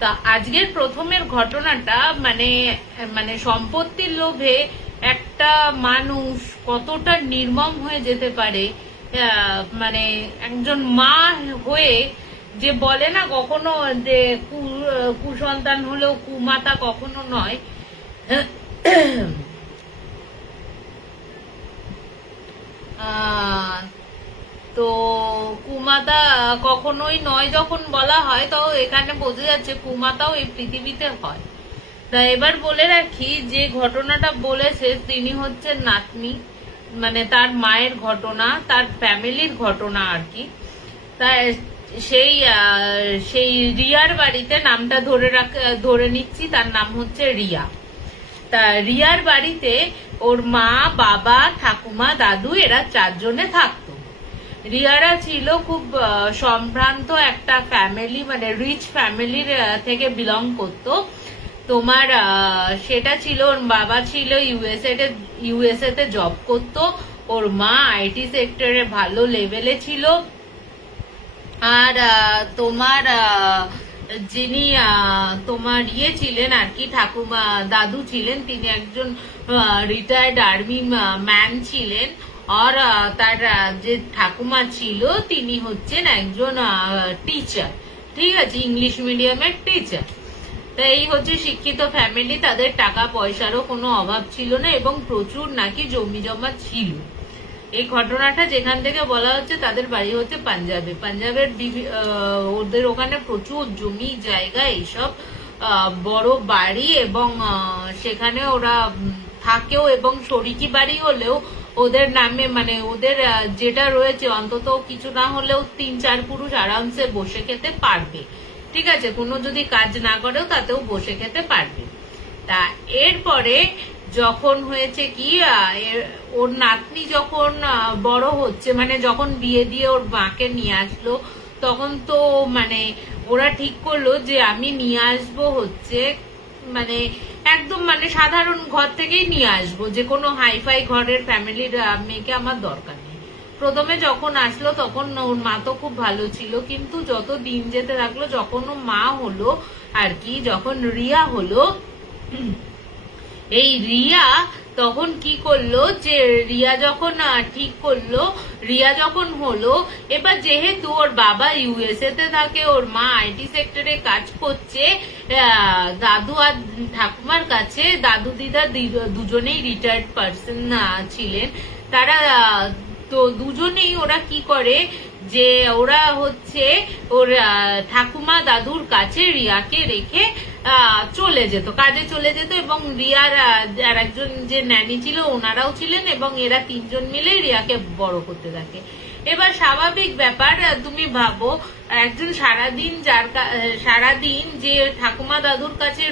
তা আজকের প্রথমের ঘটনাটা মানে মানে সম্পত্তির লোভে একটা মানুষ কতটা নির্মম হয়ে যেতে পারে, মানে একজন মা হয়ে যে বলে না কখনো যে কুসন্তান হলেও কুমাতা কখনো নয়। তো কুমাতা কখনোই নয় যখন বলা হয়, তো এখানে বোঝা যাচ্ছে কুমাতাও এই পৃথিবীতে হয়। তা এবার বলে রাখি যে ঘটনাটা বলেছে তিনি হচ্ছেন নাতনি, মানে তার মায়ের ঘটনা, তার ফ্যামিলির ঘটনা আর কি। তা সেই রিয়ার বাড়িতে, নামটা ধরে নিচ্ছি, তার নাম হচ্ছে রিয়া। তা রিয়ার বাড়িতে ওর মা, বাবা, ঠাকুমা, দাদু এরা 4 জনে থাকতো। রিয়ারা ছিল খুব সম্ভ্রান্ত একটা ফ্যামিলি, মানে রিচ ফ্যামিলির থেকে বিলং করতো। তোমার সেটা ছিল, ওর বাবা ছিল ইউএসএ তে জব করতো, ওর মা আইটি সেক্টরে ভালো লেভেলে ছিল। আর তোমার যিনি তোমার ছিলেন আর কি, ঠাকুমা দাদু ছিলেন, তিনি একজন রিটায়ার্ড আর্মি ম্যান ছিলেন। আর তার যে ঠাকুমা ছিল তিনি হচ্ছেন একজন টিচার, ঠিক আছে, ইংলিশ মিডিয়ামের টিচার। তা এই হচ্ছে শিক্ষিত ফ্যামিলি, তাদের টাকা পয়সারও কোনো অভাব ছিল না এবং প্রচুর নাকি জমি জমা ছিল। এই ঘটনাটা যেখান থেকে বলা হচ্ছে তাদের বাড়ি হচ্ছে পাঞ্জাবে। পাঞ্জাবের ওদের ওখানে প্রচুর জমি জায়গা, এইসব বড় বাড়ি, এবং সেখানে ওরা থাকেও, এবং শরিকি বাড়ি হলেও ওদের নামে, মানে ওদের যেটা রয়েছে অন্তত কিছু না হলেও 3-4 পুরুষ আরামসে বসে খেতে পারবে, ঠিক আছে, কোনো যদি কাজ না করেও তাতেও বসে খেতে পারবে। তা এরপরে যখন হয়েছে কি, ওর নাতনি যখন বড় হচ্ছে, মানে যখন বিয়ে দিয়ে ওর মাকে নিয়ে আসলো, তখন তো মানে ওরা ঠিক করলো যে আমি নিয়ে আসবো হচ্ছে মানে একদম মানে সাধারণ ঘর থেকেই নিয়ে আসবো, যে কোনো হাইফাই ঘরের ফ্যামিলির মেয়েকে আমার দরকার নেই। প্রথমে যখন আসলো তখন ওর মা তো খুব ভালো ছিল, কিন্তু যত দিন যেতে থাকলো, যখন ও মা হলো আর কি, যখন রিয়া হলো, এই রিয়া তখন কি করলো যে রিয়া যখন ঠিক করলো, রিয়া যখন হলো, এবার যেহেতু ওর বাবা ইউএসএ তে থাকে, ওর মা আইটি সেক্টরে কাজ করছে, দাদু আর ঠাকুমার কাছে, দাদু দিদা দুজনেই রিটায়ার্ড পার্সন ছিলেন, তারা তো দুজনেই ওরা কি করে যে ওরা হচ্ছে ওর ঠাকুমা দাদুর কাছে রিয়াকে রেখে চলে যেত, কাজে চলে যেত, এবং রিয়ার আর একজন যে ন্যানি ছিল ওনারাও ছিলেন, এবং এরা 3 জন মিলে রিয়াকে বড় করতে থাকে। এবার স্বাভাবিক ব্যাপার, তুমি ভাবো একজন সারাদিন যে ঠাকুমা দাদুর কাছে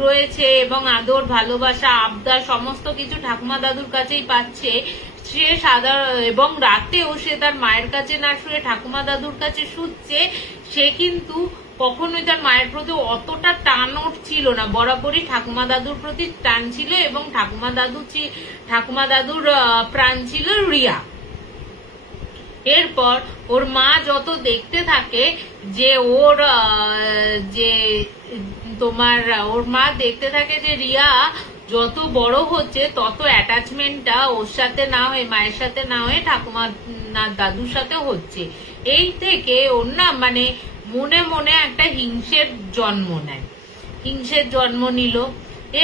রয়েছে এবং আদর ভালোবাসা আবদার সমস্ত কিছু ঠাকুমা দাদুর কাছেই পাচ্ছে, সে এবং রাতেও সে তার মায়ের কাছে না শুয়ে ঠাকুমা দাদুর কাছে শুচ্ছে, সে কিন্তু কখনোই তার মায়ের প্রতি অতটা টান ছিল না, বরাবরই ঠাকুমা দাদুর প্রতি টান ছিল, এবং ঠাকুমা দাদুর প্রাণ ছিল রিয়া। এরপর ওর মা যত দেখতে থাকে যে ওর মা দেখতে থাকে যে রিয়া যত বড় হচ্ছে তত অ্যাটাচমেন্টটা ওর সাথে না হয়ে, মায়ের সাথে না হয়ে ঠাকুমা দাদুর সাথে হচ্ছে। এই থেকে ওর না মানে মনে মনে একটা হিংসের জন্ম নিল।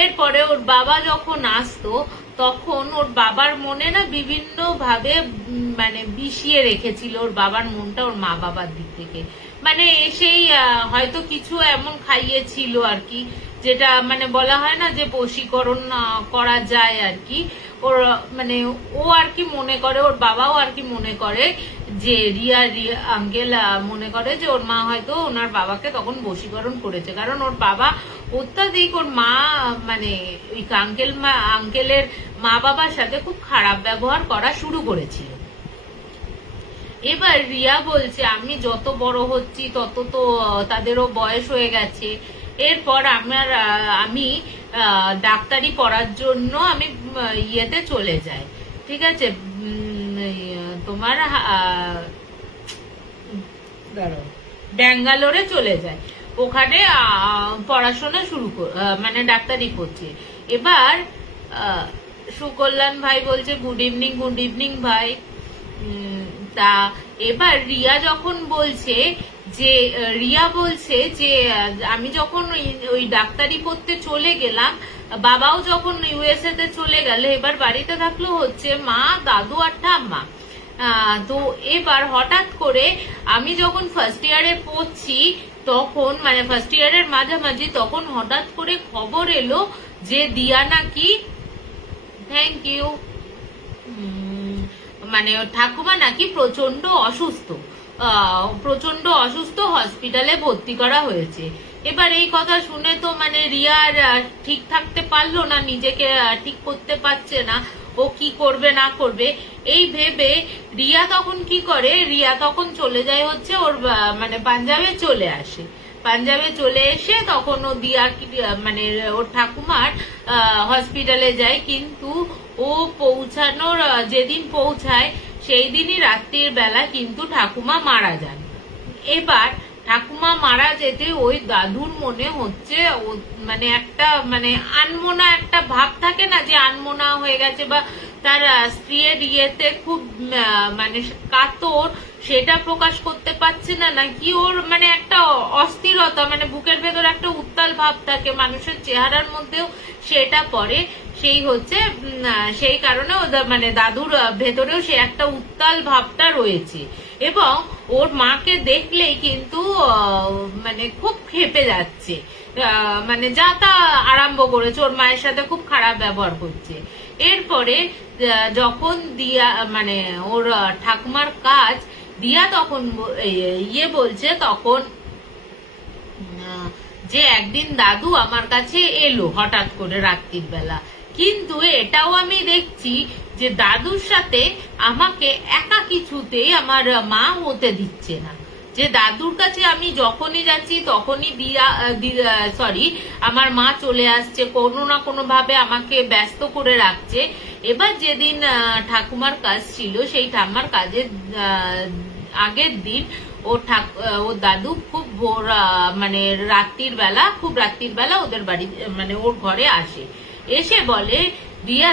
এরপরে ওর বাবা যখন আসতো তখন ওর বাবার মনে না বিভিন্ন ভাবে মানে বিষিয়ে রেখেছিল ওর বাবার মনটা, ওর মা বাবার দিক থেকে, মানে এসেই হয়তো কিছু এমন খাইয়েছিল আর কি, যেটা মানে বলা হয় না যে বশীকরণ করা যায় আর কি। ওর মানে ও আর কি মনে করে, ওর বাবাও আর কি মনে করে যে রিয়া আঙ্কেল মনে করে যে ওর মা হয়তো ওনার বাবাকে তখন বশীকরণ করেছে, কারণ ওর বাবা অত্যাধিক ওর মা মানে ওই আঙ্কেলের মা বাবার সাথে খুব খারাপ ব্যবহার করা শুরু করেছিল। এবার রিয়া বলছে আমি যত বড় হচ্ছি তত তো তাদেরও বয়স হয়ে গেছে, এরপর আমি ডাক্তারি পড়ার জন্য আমি ইয়েতে চলে যাই, ঠিক আছে, তোমার ব্যাঙ্গালোরে চলে যায়, ওখানে পড়াশোনা মানে ডাক্তারি পড়ছে। এবার সুকল্যাণ ভাই বলছে গুড ইভিনিং ভাই। তা এবার রিয়া বলছে যে আমি যখন ওই ডাক্তারি পড়তে চলে গেলাম, বাবাও যখন ইউএসএ তে চলে গেল, এবার বাড়িতে থাকলো হচ্ছে মা, দাদু আর ঠাম্মা। তো এবার হঠাৎ করে আমি যখন ফার্স্ট ইয়ারে পড়ছি তখন, মানে ফার্স্ট ইয়ারের মাঝামাঝি, তখন হঠাৎ করে খবর এলো যে দিয়া নাকি, থ্যাংক ইউ, মানে ঠাকুমা নাকি প্রচন্ড অসুস্থ, হসপিটালে ভর্তি করা হয়েছে। এবার এই কথা শুনে তো মানে রিয়া ঠিক থাকতে পারলো না, নিজেকে ঠিক করতে পারছে না, ও কি করবে না করবে এই ভেবে রিয়া তখন কি করে, রিয়া তখন চলে যায় হচ্ছে ওর মানে পাঞ্জাবে চলে আসে। পাঞ্জাবে চলে এসে তখন ও দিয়া মানে ওর ঠাকুমার হসপিটালে যায়, কিন্তু ও পৌঁছানোর যেদিন পৌঁছায় সেই দিনই রাত্রির বেলা কিন্তু ঠাকুমা মারা যান। এবার ঠাকুমা মারা যেতে ওই দাদুর মনে হচ্ছে মানে একটা মানে আনমনা একটা ভাব থাকে না, যে আনমনা হয়ে গেছে বা তার স্ত্রীর ইয়েতে খুব মানে কাতর, সেটা প্রকাশ করতে পারছে না, নাকি ওর মানে একটা অস্থিরতা, মানে বুকের ভেতর একটা উত্তাল ভাব থাকে, মানুষের চেহারার মধ্যেও সেটা পড়ে। সেই কারণে মানে দাদুর ভেতরেও সে একটা উত্তাল ভাবটা রয়েছে, এবং ওর মাকে দেখলেই কিন্তু মানে খুব ক্ষেপে যাচ্ছে, মানে যা তা আরম্ভ করেছে, ওর মায়ের সাথে খুব খারাপ ব্যবহার করছে। এরপরে যখন দিয়া মানে ওর ঠাকুমার কাজ দিয়া তখন বলছে তখন যে একদিন দাদু আমার কাছে এলো হঠাৎ করে রাত্রির বেলা, কিন্তু এটাও আমি দেখছি যে দাদুর সাথে আমাকে একা কিছুতেই আমার মা হতে দিচ্ছে না, যে দাদুর কাছে আমি যখনই যাচ্ছি তখনই আমার মা চলে আসছে, কোনো না কোনো ভাবে আমাকে ব্যস্ত করে রাখছে। এবার যেদিন ঠাকুমার কাজ ছিল, সেই ঠাম্মার কাজের আগের দিন ও দাদু খুব ভোর মানে রাত্রির বেলা ওদের বাড়ি মানে ওর ঘরে আসে, এসে বলে রিয়া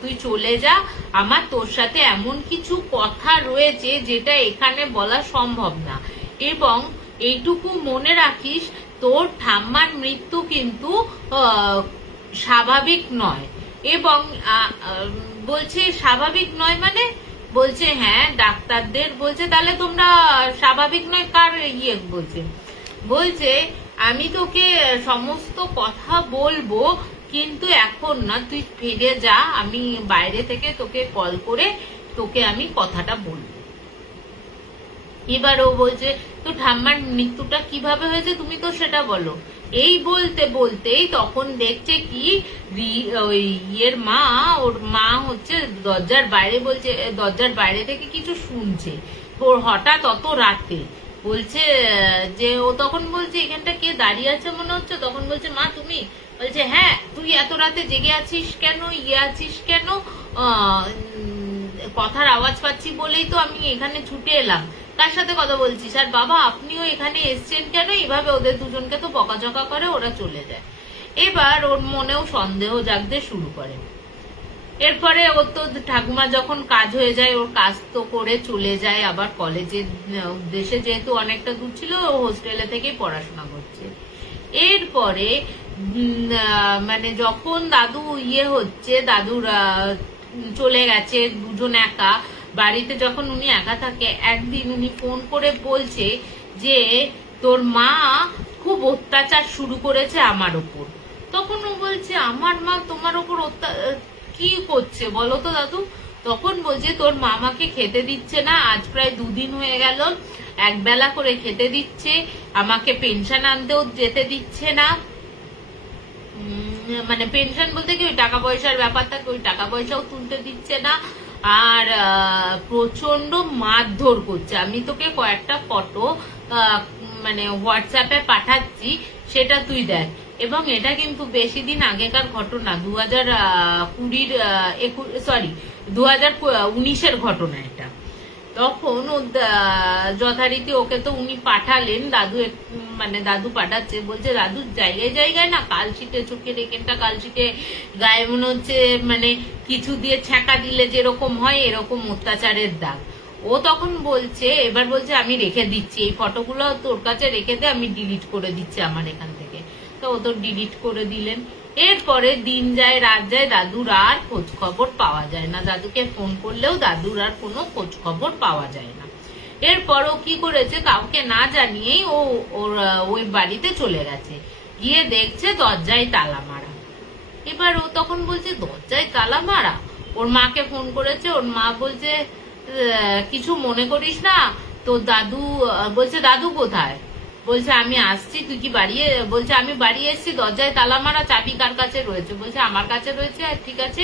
তুই চলে যা, আমার তোর সাথে এমন কিছু কথা রয়েছে যেটা এখানে বলা সম্ভব না, এবং এইটুকু মনে রাখিস তোর ঠাম্মার মৃত্যু কিন্তু স্বাভাবিক নয়। এবং বলছে স্বাভাবিক নয় মানে, বলছে হ্যাঁ ডাক্তারদের বলছে, তাহলে তোমরা স্বাভাবিক নয় কার বলছে আমি তোকে সমস্ত কথা বলবো, কিন্তু এখন না, তুই ফিরে যা, আমি বাইরে থেকে তোকে কল করে তোকে আমি কথাটা বলবো। এবার ও বলছে তো ঠাম্মার মৃত্যুটা কিভাবে হয়েছে তুমি তো সেটা বলো। এই বলতে বলতেই তখন দেখছে কি ওই ওর মা হচ্ছে দরজার বাইরে, বলছে দরজার বাইরে থেকে কিছু শুনছে ওর হঠাৎ অত রাতে, বলছে যে ও তখন বলছে এখানটা কে দাঁড়িয়ে আছে মনে হচ্ছে, তখন বলছে মা তুমি, বলছে হ্যাঁ তুই এত রাতে জেগে আছিস কেন, আছিস কেন, কথার আওয়াজ পাচ্ছি বলেই তো আমি এখানে ছুটে এলাম, কার সাথে কথা বলছিস, আর বাবা আপনিও এখানে এসছেন কেন, এইভাবে ওদের দুজনকে তো বকাঝকা করে ওরা চলে যায়। এবার ওর মনেও সন্দেহ জাগতে শুরু করে। এরপরে ওর তো ঠাকুমা যখন কাজ হয়ে যায়, ওর কাজ তো করে চলে যায় আবার কলেজের উদ্দেশ্যে, যেহেতু অনেকটা দূর ছিল, ও হোস্টেলে থেকেই পড়াশোনা করছে। এরপরে মানে যখন দাদু দাদুর চলে গেছে, দুজন একা বাড়িতে, যখন উনি একা থাকে, একদিন উনি ফোন করে বলছে যে তোর মা খুব অত্যাচার শুরু করেছে আমার উপর। তখন ও বলছে আমার মা তোমার উপর কি করছে বলো তো দাদু? তখন বলছে তোর মা আমাকে খেতে দিচ্ছে না, আজ প্রায় 2 দিন হয়ে গেল, একবেলা করে খেতে দিচ্ছে, আমাকে পেনশন আনতেও যেতে দিচ্ছে না, মানে পেনশন বলতে কি ওই টাকা পয়সার ব্যাপারটাকে, ওই টাকা পয়সাও তুলতে দিচ্ছে না, আর প্রচন্ড মারধর করছে। আমি তোকে কয়েকটা ফটো মানে হোয়াটসঅ্যাপে পাঠাচ্ছি, সেটা তুই দেখ। এবং এটা কিন্তু বেশি দিন আগেকার ঘটনা, 2019-এর ঘটনা এটা। তখন ও যথারীতি ওকে তো উনি পাঠালেন, দাদু মানে দাদু পাঠাচ্ছে, বলছে দাদু জায়গায় জায়গায় না কালশিটে, চোখের এখানটা কালশিটে, গায়ে মনে হচ্ছে মানে কিছু দিয়ে ছ্যাঁকা দিলে যেরকম হয় এরকম অত্যাচারের দাগ। ও তখন বলছে, এবার বলছে আমি রেখে দিচ্ছি এই ফটোগুলো, তোর কাছে রেখে দে, আমি ডিলিট করে দিচ্ছি আমার এখান থেকে। তো ও তো ডিলিট করে দিলেন। এরপরে দিন যায় রাত যায়, দাদুর আর খোঁজ খবর পাওয়া যায় না। দাদুকে ফোন করলেও দাদুর আর কোনো খোঁজ খবর পাওয়া যায় না। এরপর ও কি করেছে, কাউকে না জানিয়েই ও ওর ওই বাড়িতে চলে গেছে, গিয়ে দেখছে দরজায় তালা মারা। এবার ও তখন বলছে দরজায় তালা মারা, ওর মাকে ফোন করেছে, ওর মা বলছে কিছু মনে করিস না, তো দাদু বলছে দাদু কোথায়, বলছে আমি আসছি, তুই কি বাড়ি, বলছে আমি বাড়ি এসছি, দরজায় তালা মারা, চাবি কার কাছে রয়েছে, বলছে আমার কাছে রয়েছে। আর ঠিক আছে,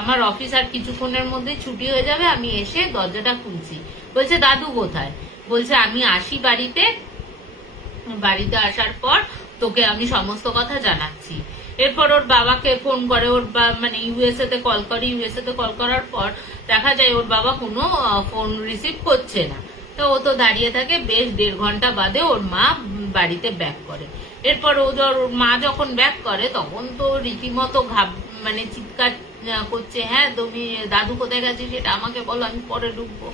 আমার অফিস আর কিছুক্ষণের মধ্যে ছুটি হয়ে যাবে, আমি এসে দরজাটা খুলছি। বলছে দাদু কোথায়, বলছে আমি আসি বাড়িতে, বাড়িতে আসার পর তোকে আমি সমস্ত কথা জানাচ্ছি। এরপর ওর বাবাকে ফোন করে, ওর মানে ইউএসএ তে কল করে, ইউএসএ তে কল করার পর দেখা যায় ওর বাবা কোনো ফোন রিসিভ করছে না। তো ও তো দাঁড়িয়ে থাকে, বেশ 1.5 ঘন্টা বাদে ওর মা বাড়িতে ব্যাক করে। এরপর ওর মা যখন ব্যাক করে তখন তো রীতিমতো মানে চিৎকার করছে, হ্যাঁ তুমি দাদু কোথায় গেছে সেটা আমাকে বলো, আমি পরে ঢুকবো।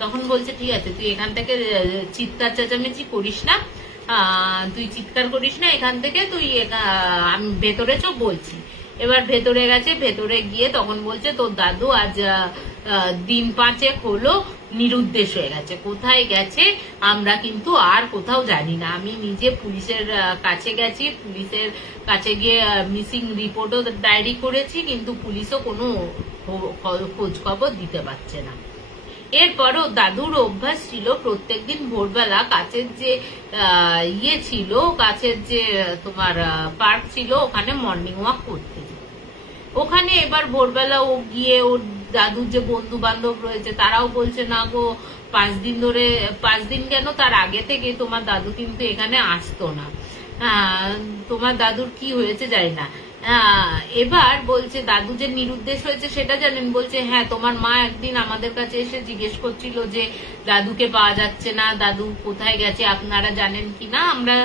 তখন বলছে ঠিক আছে, তুই এখান থেকে চিৎকার চেঁচামেচি করিস না, তুই চিৎকার করিস না এখান থেকে, তুই আমি ভেতরে চো বলছি। এবার ভেতরে গেছে, ভেতরে গিয়ে তখন বলছে তোর দাদু আজ দিন 5 হলো নিরুদ্দেশ হয়ে গেছে, কোথায় গেছে আমরা কিন্তু আর কোথাও জানি না। আমি নিজে পুলিশের কাছে গেছি, পুলিশের কাছে গিয়ে মিসিং রিপোর্টও ডায়েরি করেছি, কিন্তু পুলিশও কোনো খোঁজ খবর দিতে পারছে না। এরপরও দাদুর অভ্যাস ছিল প্রত্যেকদিন ভোরবেলা কাছের যে ইয়ে ছিল, কাছের যে তোমার পার্ক ছিল, ওখানে মর্নিং ওয়াক করতে। ওখানে এবার ভোরবেলা ও গিয়ে ওর দাদুর যে বন্ধু বান্ধব রয়েছে তারাও বলছে না গো, 5 দিন ধরে, 5 দিন কেন তার আগে থেকে তোমার দাদু কিন্তু এখানে আসতো না, তোমার দাদুর কি হয়েছে জানি না। এবার বলছে দাদু যে নিরুদ্দেশ হয়েছে সেটা জানেন, বলছে হ্যাঁ তোমার মা একদিন আমাদের কাছে এসে জিজ্ঞেস করছিল যে দাদুকে পাওয়া যাচ্ছে না, দাদু কোথায় গেছে আপনারা জানেন কিনা। আমরা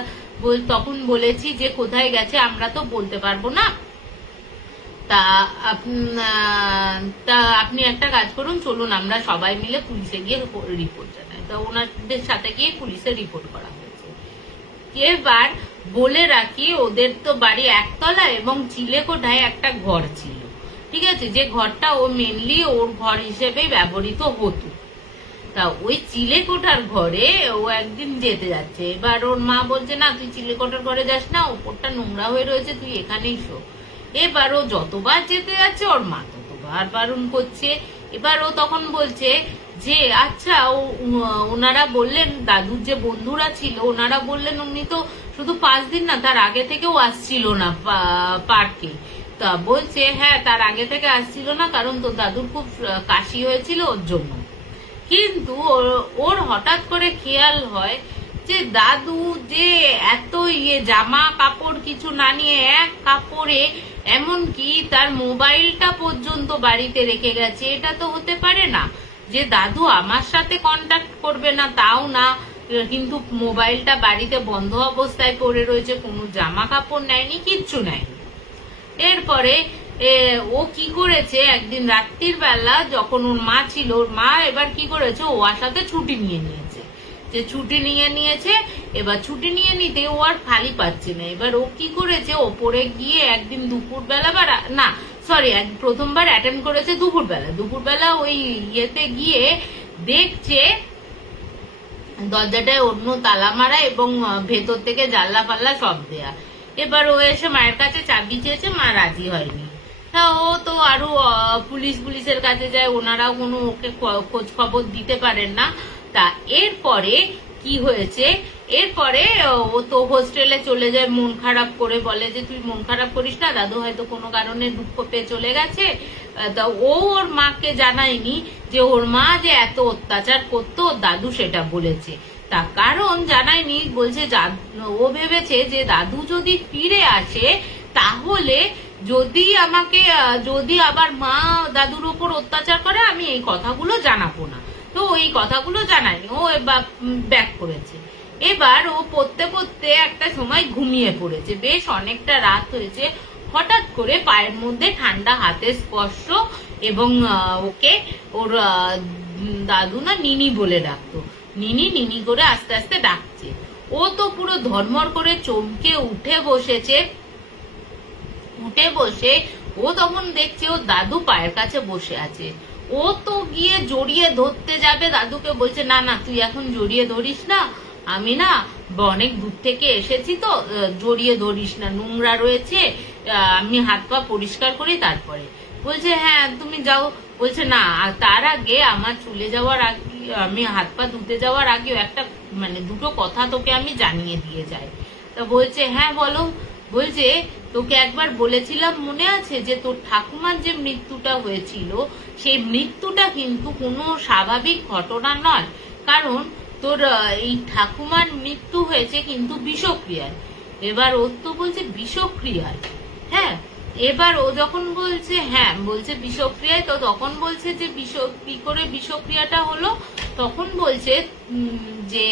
তখন বলেছি যে কোথায় গেছে আমরা তো বলতে পারবো না, তা আপনি একটা কাজ করুন, চলুন আমরা সবাই মিলে পুলিশে গিয়ে রিপোর্ট জানাই। তো ওনাদের সাথে গিয়ে পুলিশে রিপোর্ট করা হয়েছে। এবার বলে রাখি, ওদের তো বাড়ি 1 তলা এবং চিলেকোঠায় একটা ঘর ছিল, ঠিক আছে, যে ঘরটা ও মেনলি ওর ঘর হিসেবে ব্যবহৃত হতো। তা ওই চিলেকোঠার ঘরে ও একদিন যেতে যাচ্ছে। এবার ওর মা বলছে না তুই চিলেকোঠার ঘরে যাস না, ওপরটা নোংরা হয়ে রয়েছে, তুই এখানেই শো। এবার ও যতবার যেতে যাচ্ছে ওর মা ততবার বারণ করছে। এবার ও তখন বলছে যে আচ্ছা, ওনারা বললেন, দাদুর যে বন্ধুরা ছিল ওনারা বললেন উনি তো শুধু 5 দিন না, তার আগে থেকেও আসছিল না পার্কে। তা বলছে হ্যাঁ তার আগে থেকে আসছিল না, কারণ তো দাদুর খুব কাশি হয়েছিল ওর জন্য। কিন্তু ওর হঠাৎ করে খেয়াল হয় যে দাদু যে এত জামা কাপড় কিছু না নিয়ে এক কাপড়ে, এমনকি তার মোবাইলটা পর্যন্ত বাড়িতে রেখে গেছে। এটা তো হতে পারে না যে দাদু আমার সাথে কন্ট্যাক্ট করবে না, তাও না, কিন্তু মোবাইলটা বাড়িতে বন্ধ অবস্থায় পড়ে রয়েছে, কোনো জামা কাপড় নেয়নি, কিচ্ছু নেয়নি। এরপরে ও কি করেছে, একদিন রাত্রির বেলা যখন ওর মা ছিল, ওর মা এবার কি করেছে, ও সাথে ছুটি নিয়ে নিয়েছে। যে ছুটি নিয়ে নিয়েছে, এবার ছুটি নিয়ে নিতে ও আর খালি পাচ্ছে না। এবার ও কি করেছে, ওপরে গিয়ে একদিন দুপুরবেলা বা না সরি প্রথমবার অ্যাটেন্ড করেছে দুপুরবেলা ওই ইয়েতে গিয়ে দেখছে দরজাটায় অন্য তালা মারা এবং ভেতর থেকে জানলা ফাল্লা সব দেয়া। এবার ও এসে মায়ের কাছে চাবি চেয়েছে, মা রাজি হয়নি। তা ও তো আরো পুলিশের কাছে যায়, ওনারাও কোনো ওকে খোঁজ খবর দিতে পারেন না। তা এরপরে কি হয়েছে, এরপরে ও তো হোস্টেলে চলে যায় মন খারাপ করে, বলে যে তুই মন খারাপ করিস না, দাদু হয়তো কোনো কারণে দুঃখ পেয়ে চলে গেছে। তা ও ওর মাকে জানায়নি যে ওর মা যে এত অত্যাচার করতো দাদু সেটা বলেছে, তার কারণ জানায়নি। বলছে ও ভেবেছে যে দাদু যদি ফিরে আসে তাহলে যদি আবার মা দাদুর উপর অত্যাচার করে আমি এই কথাগুলো জানাবো না। তো এই কথাগুলো জানায়নি, ও ব্যাক করেছে। এবার ও পড়তে পড়তে একটা সময় ঘুমিয়ে পড়েছে, বেশ অনেকটা রাত হয়েছে। হঠাৎ করে পায়ের মধ্যে ঠান্ডা হাতের স্পর্শ, এবং ওকে ওর দাদু না নিনি বলে ডাকতো, নিনি নিনি করে আস্তে আস্তে ডাকছে। ও তো পুরো ধর্মর করে চমকে উঠে বসেছে। উঠে বসে ও তখন দেখছে ও দাদু পায়ের কাছে বসে আছে। ও তো গিয়ে জড়িয়ে ধরতে যাবে, দাদুকে বলছে না না তুই এখন জড়িয়ে ধরিস না, আমি না অনেক দূর থেকে এসেছি তো জড়িয়ে ধরিস না, নোংরা রয়েছে, আমি হাত পা পরিষ্কার করি তারপরে। বলছে হ্যাঁ তুমি যাও। বলছে না তার আগে আমার চলে যাওয়ার আগে, আমি হাত পা ধুতে যাওয়ার আগেও একটা দুটো কথা তোকে আমি জানিয়ে দিয়ে যাই। তা বলছে হ্যাঁ বলো। বলছে তোকে একবার বলেছিলাম মনে আছে যে তোর ঠাকুমার যে মৃত্যুটা হয়েছিল সেই মৃত্যুটা কিন্তু কোনো স্বাভাবিক ঘটনা নয়, কারণ তোর এই ঠাকুমার মৃত্যু হয়েছে কিন্তু বিষক্রিয়ায়। এবার ও তো বলছে বিষক্রিয়ায়, হ্যাঁ। এবার ও যখন বলছে হ্যাঁ বলছে বিষক্রিয়ায়, তো তখন বলছে যে কি করে বিষক্রিয়াটা হলো, তখন বলছে যে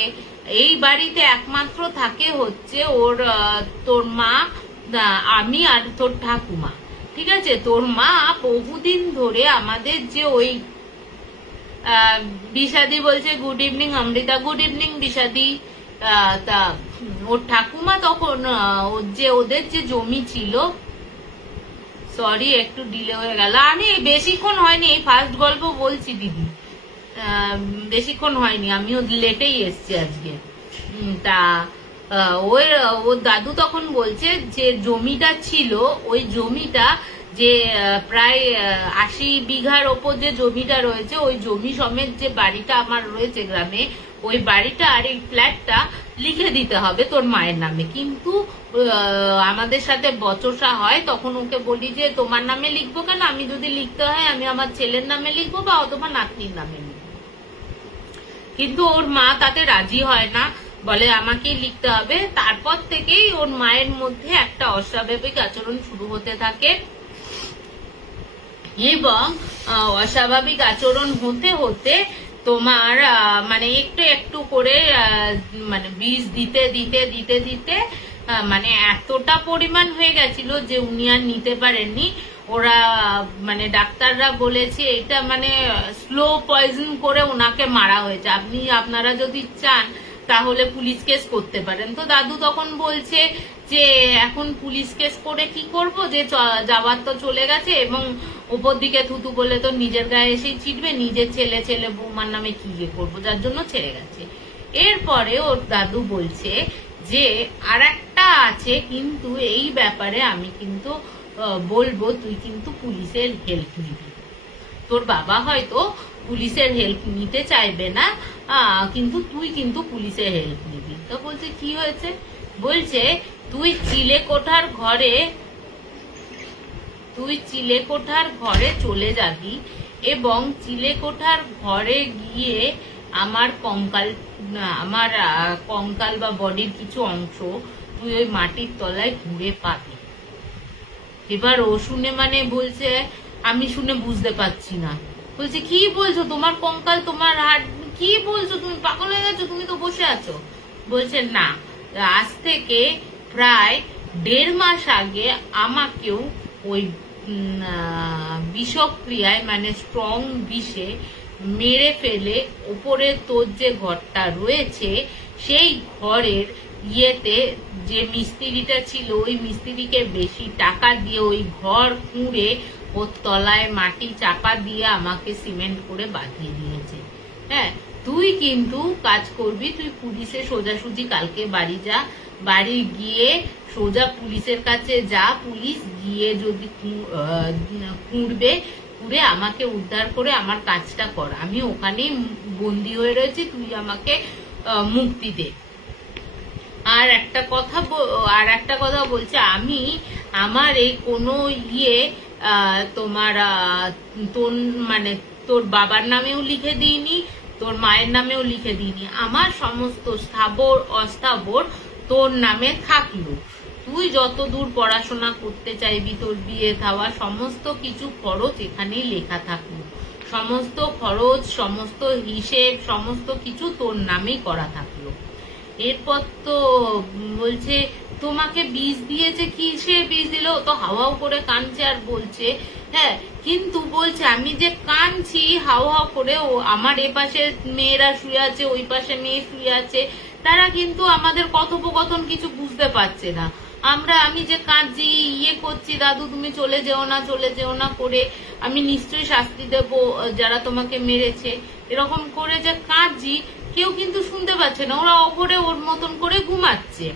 এই বাড়িতে একমাত্র থাকে হচ্ছে ওর তোর মা, আমি আর তোর ঠাকুমা, ঠিক আছে। তোর মা বহুদিন ধরে আমাদের যে ওই বিষাদি বলছে good evening Amrita, good evening Bishadi. তা ওর ঠাকুমা তখন ওদের যে জমি ছিল, সরি একটু ডিলে হয়ে গেল, আমি বেশিক্ষণ হয়নি, এই ফার্স্ট গল্প বলছি দিদি, বেশিক্ষণ হয়নি, আমিও লেটেই এসছি আজকে। তা ওর দাদু তখন বলছে যে জমিটা ছিল, ওই জমিটা যে প্রায় 80 বিঘার ওপর যে জমিটা রয়েছে, ওই জমি সমেত যে বাড়িটা আমার রয়েছে গ্রামে, ওই বাড়িটা আর এই ফ্ল্যাটটা লিখে দিতে হবে তোর মায়ের নামে। কিন্তু আমাদের সাথে বচসা হয়, তখন ওকে বলি যে তোমার নামে লিখবো কেন, আমি যদি লিখতে হয় আমি আমার ছেলের নামে লিখবো বা অথবা নাতনির নামে লিখবো। কিন্তু ওর মা তাতে রাজি হয় না, বলে আমাকেই লিখতে হবে। তারপর থেকেই ওর মায়ের মধ্যে একটা অস্বাভাবিক আচরণ শুরু হতে থাকে, এবং অস্বাভাবিক আচরণ হতে হতে তোমার একটু একটু করে বিষ দিতে দিতে দিতে দিতে এতটা পরিমাণ হয়ে গেছিল যে উনি আর নিতে পারেননি। ওরা ডাক্তাররা বলেছে এটা স্লো পয়জন করে ওনাকে মারা হয়েছে, আপনারা যদি চান তাহলে পুলিশ কেস করতে পারেন। তো দাদু তখন বলছে যে এখন পুলিশ কেস করে কি করব, যে যাওয়ার তো চলে গেছে, এবং উপর দিকে থুতু বলে তো নিজের গায়ে এসেই ছিটবে, নিজের ছেলে বৌমার নামে কি করবো, যার জন্য ছেড়ে গেছে। এরপরে ওর দাদু বলছে যে আর একটা আছে, কিন্তু এই ব্যাপারে আমি কিন্তু বলবো তুই কিন্তু পুলিশের হেল্প নিবি। তোর বাবা হয়তো পুলিশের হেল্প নিতে চাইবে না, কিন্তু তুই কিন্তু পুলিশের হেল্প নিবি। তো বলছে কি হয়েছে, বলছে তুই চিলেকোঠার ঘরে চলে যাবি, এবং চিলেকোঠার ঘরে গিয়ে আমার কঙ্কাল বা বডির কিছু অংশ তুই ওই মাটির তলায় ঘুরে পাবি। এবার ও শুনে বলছে আমি শুনে বুঝতে পারছি না। বলছে কি বলছো, তোমার কঙ্কাল তোমার হাড়, কি বলছো তুমি, পাগল হয়ে গেছো, তুমি তো বসে আছো। বলছে না, আজ থেকে প্রায় 1.5 মাস আগে আমাকেও ওই বিষক্রিয়ায় স্ট্রং বিষে মেরে ফেলে ওপরে তোর যে ঘরটা রয়েছে সেই ঘরের ইয়েতে যে মিস্ত্রিটা ছিল, ওই মিস্ত্রিকে বেশি টাকা দিয়ে ওই ঘর খুঁড়ে ওর তলায় মাটি চাপা দিয়ে আমাকে সিমেন্ট করে বাঁধিয়ে দিয়েছে। হ্যাঁ, তুই কিন্তু কাজ করবি, তুই পুলিশে সোজাসুজি কালকে বাড়ি যা, বাড়ি গিয়ে সোজা পুলিশের কাছে যা, পুলিশ গিয়ে যদি খুঁড়বে, খুঁড়ে আমাকে উদ্ধার করে আমার কাজটা কর, আমি ওখানেই বন্দি হয়ে রয়েছি, তুই আমাকে মুক্তি দে। আর একটা কথা বলছে, আমি আমার এই কোনো তোমার তোর বাবার নামেও লিখে দিইনি, তোর মায়ের নামেও লিখে দিইনি, আমার সমস্ত স্থাবর অস্থাবর তোর নামে থাকলো। তুই যত দূর পড়াশোনা করতে চাইবি, তোর বিয়ে খাওয়া সমস্ত কিছু খরচ এখানেই লেখা থাকলো, সমস্ত খরচ, সমস্ত হিসেব, সমস্ত কিছু তোর নামেই করা থাকলো। এরপর তো বলছে তোমাকে বীজ দিয়েছে, কি সে বীজ দিল, তো হাওয়াও করে কাঁদছে আর বলছে হ্যাঁ, কিন্তু বলছে আমি যে কাঁদছি হাও হাও করে, ও আমার এ পাশে মেয়েরা শুয়ে আছে, ওই পাশে মেয়ে শুয়ে আছে, তারা কিন্তু আমাদের কথোপকথন কিছু বুঝতে পারছে না। আমি যে কাঁদছি, ইয়ে করছি, দাদু তুমি চলে যেও না, চলে যেও না করে আমি নিশ্চয়ই শাস্তি দেব যারা তোমাকে মেরেছে, এরকম করে যে কাঁদছি, কেউ কিন্তু শুনতে পাচ্ছে না, ওরা অঘরে ওর মতন করে ঘুমাচ্ছে।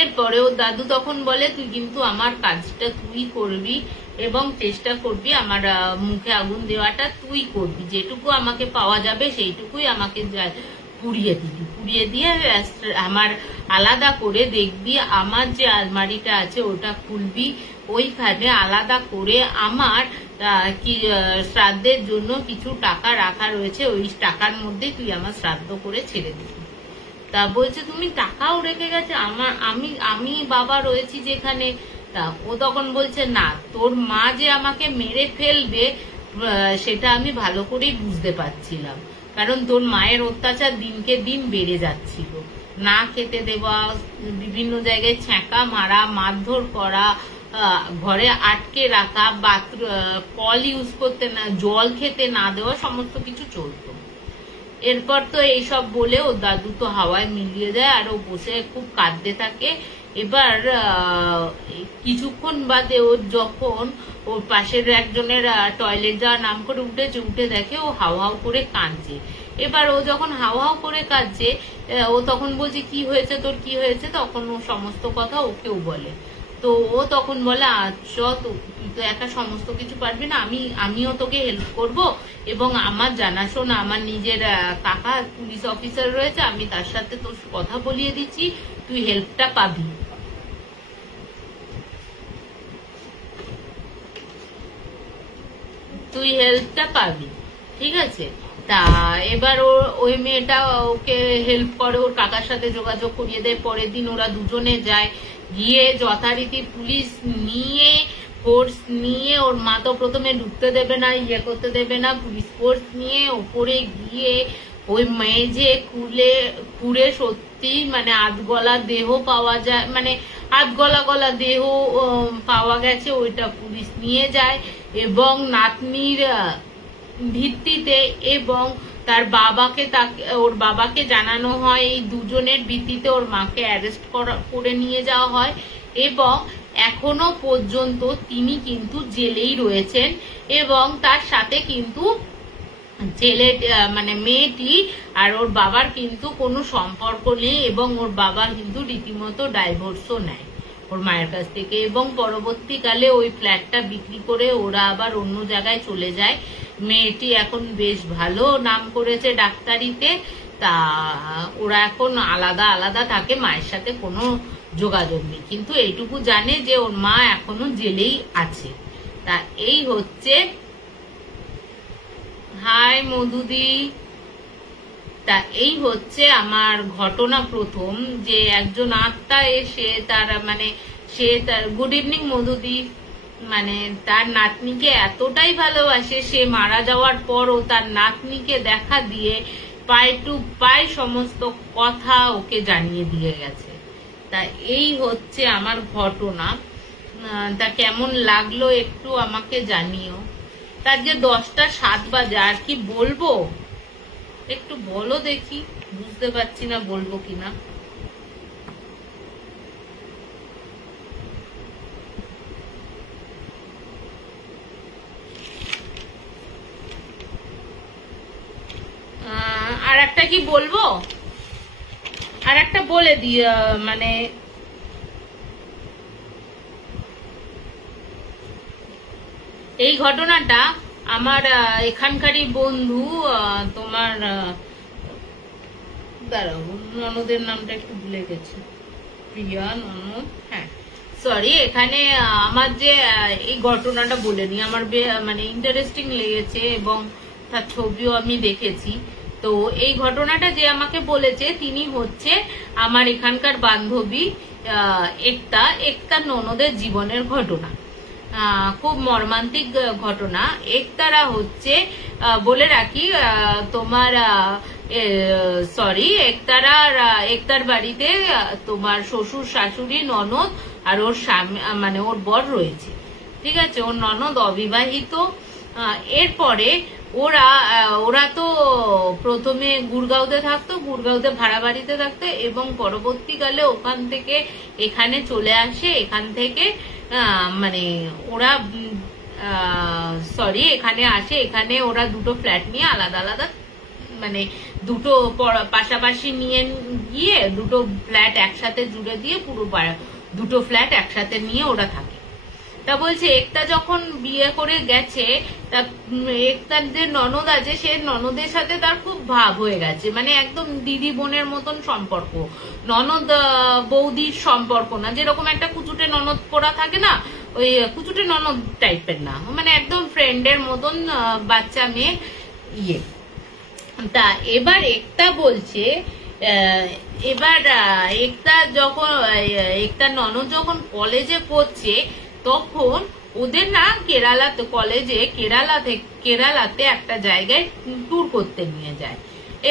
এরপরে ওর দাদু তখন বলে তুই কিন্তু আমার কাজটা তুই করবি এবং চেষ্টা করবি আমার মুখে আগুন দেওয়াটা তুই করবি, যেটুকু আমাকে পাওয়া যাবে সেইটুকুই আমাকে পুড়িয়ে দিবি, পুড়িয়ে দিয়ে আমার আলাদা করে দেখবি আমার যে আলমারিটা আছে ওটা খুলবি, ওইখানে আলাদা করে আমার কি শ্রাদ্ধের জন্য কিছু টাকা রাখা রয়েছে, ওই টাকার মধ্যে তুই আমার শ্রাদ্ধ করে ছেড়ে দিবি। তা বলছে তুমি টাকাও রেখে গেছে, আমি বাবা রয়েছি যেখানে। তা ও তখন বলছে না, তোর মা যে আমাকে মেরে ফেলবে সেটা আমি ভালো করেই বুঝতে পারছিলাম, কারণ তোর মায়ের অত্যাচার দিনকে দিন বেড়ে যাচ্ছিল, না খেতে দেওয়া, বিভিন্ন জায়গায় ছ্যাঁকা মারা, মারধর করা, ঘরে আটকে রাখা, কল ইউজ করতে না, জল খেতে না দেওয়া, সমস্ত কিছু চলতো। এরপর তো এইসব বলে ও দাদু তো হাওয়ায় মিলিয়ে দেয় আর ও বসে খুব কাঁদতে থাকে। এবার কিছুক্ষণ বাদে ও যখন ওর পাশের একজনের টয়লেট যাওয়ার নাম করে উঠেছে, উঠে দেখে ও হাও হাও করে কাঁদছে। এবার ও যখন হাও হাও করে কাঁদছে, ও তখন বলছে কি হয়েছে তোর, কি হয়েছে, তখন ও সমস্ত কথা ওকেও বলে। তো ও তখন বলে আচ্ছা তুই তো একা সমস্ত কিছু পারবি না, আমিও তোকে হেল্প করব, এবং আমার জানাশোনা আমার নিজের কাকা পুলিশ অফিসার রয়েছে, আমি তার সাথে তোর কথা বলিয়ে দিচ্ছি, তুই হেল্পটা পাবি। ঠিক আছে। তা এবার ওই মেয়েটা ওকে হেল্প করে, ওর কাকার সাথে যোগাযোগ করিয়ে দেয়। পরের দিন ওরা দুজনে যায়, গিয়ে যথারীতি পুলিশ নিয়ে, ফোর্স নিয়ে, ওর মা তো প্রথমে ঢুকতে দেবে না, ইয়ে করতে দেবে না, পুলিশ ফোর্স নিয়ে ওপরে গিয়ে ওই মেঝে খুঁড়ে সত্যি মানে আধগলা দেহ পাওয়া যায়, মানে আধগলা দেহ পাওয়া গেছে, ওইটা পুলিশ নিয়ে যায় এবং নাতনির ভিত্তিতে এবং তার ওর বাবাকে জানানো হয়, এই দুজনের ভিত্তিতে ওর মাকে অ্যারেস্ট করে নিয়ে যাওয়া হয় এবং এখনো পর্যন্ত তিনি কিন্তু জেলেই রয়েছেন এবং তার সাথে কিন্তু মানে মেয়েটি আর ওর বাবার কিন্তু কোনো সম্পর্ক নেই এবং ওর বাবা কিন্তু রীতিমতো ডাইভোর্সও নেয় ওর মায়ের কাছ থেকে এবং পরবর্তীকালে ওই ফ্ল্যাটটা বিক্রি করে ওরা আবার অন্য জায়গায় চলে যায়। মেয়েটি এখন বেশ ভালো নাম করেছে ডাক্তারিতে, তা ওরা এখন আলাদা আলাদা থাকে, মায়ের সাথে কোনো যোগাযোগ নেই, কিন্তু এইটুকু জানে যে ওর মা এখনো জেলেই আছে। তা এই হচ্ছে, হাই মধুদি, তা এই হচ্ছে আমার ঘটনা প্রথম, যে একজন আত্মা এসে তার গুড ইভিনিং মধুদি, মানে তার নাতনিকে এতটাই ভালোবাসে, সে মারা যাওয়ার পরও তার নাতনিকে দেখা দিয়ে পায়ে টু পায়ে সমস্ত কথা ওকে জানিয়ে দিয়ে গেছে। তা এই হচ্ছে আমার ঘটনা। তা কেমন লাগলো একটু আমাকে জানিও। তার যে 10টা 7 বাজে, আর কি বলবো একটু বলো দেখি, বুঝতে পারছি না বলবো কিনা। আর একটা কি বলবো, আর একটা বলে দি, মানে এই ঘটনাটা আমার এখানকারই বন্ধু, তোমার দাঁড়াও ননদের নামটা একটু ভুলে গেছি, প্রিয়া ননদ, হ্যাঁ সরি, এখানে আমার যে এই ঘটনাটা বলে নি, আমার মানে ইন্টারেস্টিং লেগেছে এবং তার ছবিও আমি দেখেছি। তো এই ঘটনাটা যে আমাকে বলেছে তিনি হচ্ছে আমার এখানকার বান্ধবী একতা ননদের জীবনের ঘটনা। খুব মর্মান্তিক ঘটনা। একতারা হচ্ছে বলে রাখি তোমার সরি একতার বাড়িতে তোমার শ্বশুর শাশুড়ি ননদ আর ওর স্বামী মানে ওর বর রয়েছে, ঠিক আছে। ওর ননদ অবিবাহিত। এরপরে ওরা তো প্রথমে গুড়গাঁওতে থাকতো, গুড়গাঁওতে ভাড়া বাড়িতে থাকতো এবং পরবর্তীকালে ওখান থেকে এখানে চলে আসে। এখান থেকে মানে ওরা এখানে আসে। এখানে ওরা দুটো ফ্ল্যাট নিয়ে আলাদা আলাদা মানে দুটো পাশাপাশি নিয়ে গিয়ে দুটো ফ্ল্যাট একসাথে জুড়ে দিয়ে পুরো দুটো ফ্ল্যাট একসাথে নিয়ে ওরা থাকে। তা বলছে একতা যখন বিয়ে করে গেছে তা একতার যে ননদ আছে সে ননদের সাথে তার খুব ভাব হয়ে গেছে, মানে একদম দিদি বোনের মতন সম্পর্ক, ননদ বৌদির সম্পর্ক না, যেরকম একটা কুচুটে ননদ পড়া থাকে না, ওই কুচুটে ননদ টাইপের না, মানে একদম ফ্রেন্ডের মতন বাচ্চা মেয়ে ইয়ে। তা এবার একতা বলছে এবার একতার ননদ যখন কলেজে পড়ছে তখন ওদের না কেরালাতে একটা জায়গায় ট্যুর করতে নিয়ে যায়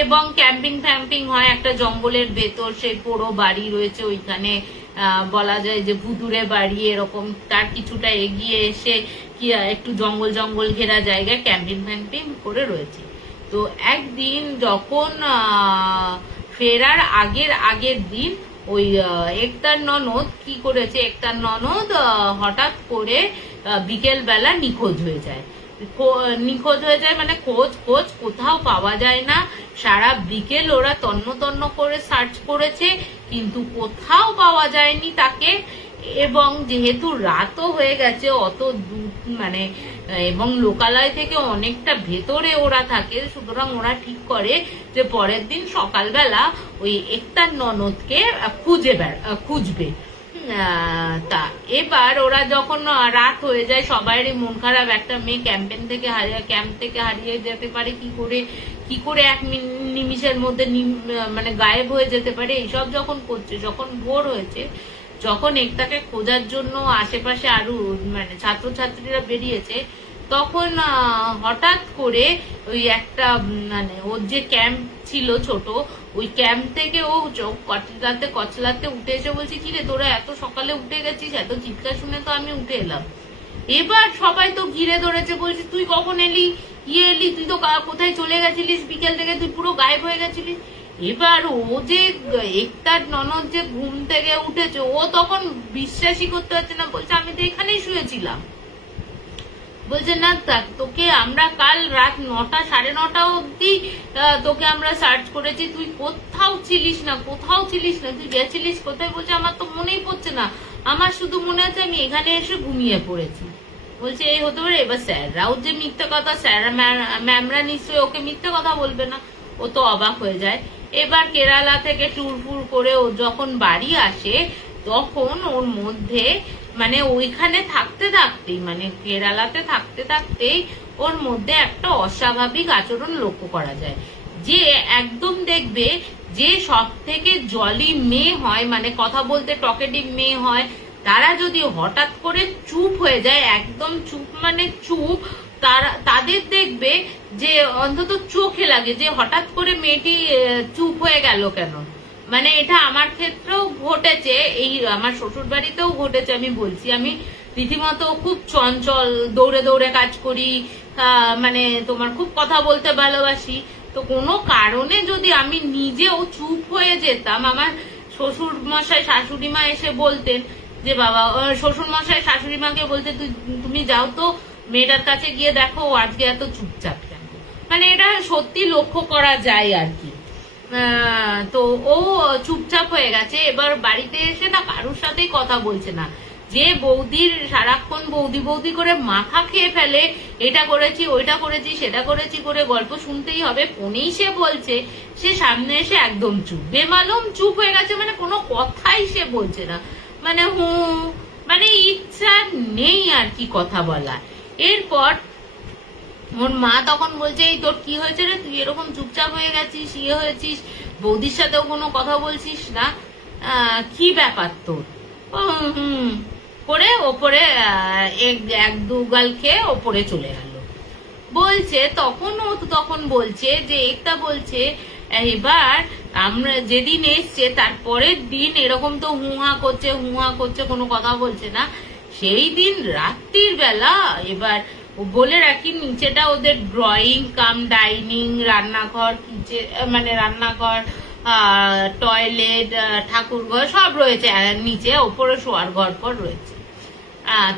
এবং ক্যাম্পিং ফ্যাম্পিং হয় একটা জঙ্গলের ভেতর। সেই পোড়ো বাড়ি রয়েছে ওইখানে, বলা যায় যে ভুতুরে বাড়ি এরকম। তার কিছুটা এগিয়ে এসে কি একটু জঙ্গল ঘেরা জায়গায় ক্যাম্পিং ফ্যাম্পিং করে রয়েছে। তো একদিন যখন ফেরার আগের দিন ওই একতার ননদ কি করেছে, একতার ননদ হঠাৎ করে বিকেল বেলা নিখোঁজ হয়ে যায় মানে খোঁজ কোথাও পাওয়া যায় না। সারা বিকেল ওরা তন্ন করে সার্চ করেছে কিন্তু কোথাও পাওয়া যায়নি তাকে। এবং যেহেতু রাতও হয়ে গেছে অত দূর মানে এবং লোকালয় থেকে অনেকটা ভেতরে ওরা থাকে, সুতরাং ওরা ঠিক করে যে পরের দিন সকালবেলা ওই একতার ননদকে খুঁজবে। তা এবার ওরা যখন রাত হয়ে যায় সবারই মন খারাপ, একটা মেয়ে ক্যাম্প থেকে হারিয়ে যেতে পারে কি করে এক নিমিষের মধ্যে মানে গায়েব হয়ে যেতে পারে, এইসব যখন করছে। যখন ভোর হয়েছে, যখন একতাকে খোঁজার জন্য আশেপাশে আরো মানে ছাত্রছাত্রীরা বেরিয়েছে, তখন হঠাৎ করে ওই একটা মানে ওর যে ক্যাম্প ছিল ছোট, ওই ক্যাম্প থেকে ও কচলাতে উঠে এসে বলছে, কি রে তোরা এত সকালে উঠে গেছিস? এত চিৎকার শুনে তো আমি উঠে এলাম। এবার সবাই তো ঘিরে ধরেছে, বলছে তুই কখন এলি, তুই তো কোথায় চলে গেছিলিস, বিকেল থেকে তুই পুরো গায়েব হয়ে গেছিলিস। এবার ও যে একতার ননদ যে ঘুম থেকে উঠেছে, ও তখন বিশ্বাসই করতে পারছে না, বলছে আমি তো এখানেই শুয়েছিলাম। বলছে না তোকে আমরা কাল রাত 9টা 9:30 অব্দি তোকে আমরা সার্চ করেছি, তুই কোথাও ছিলিস না, তুই গেছিলিস কোথায়? বলছে আমার তো মনেই পড়ছে না, আমার শুধু মনে আছে আমি এখানে এসে ঘুমিয়ে পড়েছি। বলছে এই হতে পারে। এবার স্যাররাও যে মিথ্যে কথা, স্যাররা ম্যামরা নিশ্চয়ই ওকে মিথ্যে কথা বলবে না, ও তো অবাক হয়ে যায়। এবার কেরালা থেকে ট্যুর করে ও যখন বাড়ি আসে তখন ওর মধ্যে মানে ওইখানে থাকতেই মানে কেরালাতে থাকতেই ওর মধ্যে একটা অস্বাভাবিক আচরণ লক্ষ্য করা যায়। যে একদম দেখবে যে সব থেকে জলি মেয়ে হয়, মানে কথা বলতে টকেটিভ মেয়ে হয়, তারা যদি হঠাৎ করে চুপ হয়ে যায়, একদম চুপ মানে চুপ, তাদের দেখবে যে অন্তত চোখে লাগে যে হঠাৎ করে মেয়েটি চুপ হয়ে গেল কেন। মানে এটা আমার ক্ষেত্রেও ঘটেছে, এই আমার শ্বশুর বাড়িতেও ঘটেছে। আমি বলছি আমি রীতিমতো খুব চঞ্চল, দৌড়ে কাজ করি, মানে তোমার খুব কথা বলতে ভালোবাসি। তো কোনো কারণে যদি আমি নিজেও চুপ হয়ে যেতাম, আমার শ্বশুর মশাই শাশুড়ি মা এসে বলতেন যে বাবা, শ্বশুর মশাই শাশুড়ি মাকে বলতে তুমি যাও তো মেয়েটার কাছে গিয়ে দেখো আজকে এত চুপচাপ কেন। মানে এটা সত্যি লক্ষ্য করা যায় আর কি। তো ও চুপচাপ হয়ে গেছে। এবার বাড়িতে এসে না কারোর সাথেই কথা বলছে না। যে বৌদির সারাক্ষণ বৌদি করে মাথা খেয়ে ফেলে, এটা করেছি ওইটা করেছি সেটা করেছি করে গল্প শুনতেই হবে, ফোনেই সে বলছে, সে সামনে এসে একদম চুপ, বেমালুম চুপ হয়ে গেছে, মানে কোনো কথাই সে বলছে না, মানে মানে ইচ্ছা নেই আর কি কথা বলা। এরপর ওর মা তখন বলছে, এই তোর কি হয়েছে রে, তুই এরকম চুপচাপ হয়ে গেছিস, ইয়ে হয়েছিস, বৌদির সাথেও কোনো কথা বলছিস না, কি ব্যাপার তোর? করে ওপরে এক দুগাল খেয়ে ওপরে চলে গেল। বলছে তখন বলছে যে একটা বলছে এবার আমরা যেদিন এসছে তারপরের দিন এরকম তো হুহা করছে কোনো কথা বলছে না। সেই দিন রাত্রির বেলা এবার বলে রাখি নিচেটা ওদের ড্রয়িং কাম ডাইনিং রান্নাঘর মানে রান্নাঘর টয়লেট ঠাকুরঘর সব রয়েছে নিচে, ওপরে শোয়ার ঘর পর রয়েছে।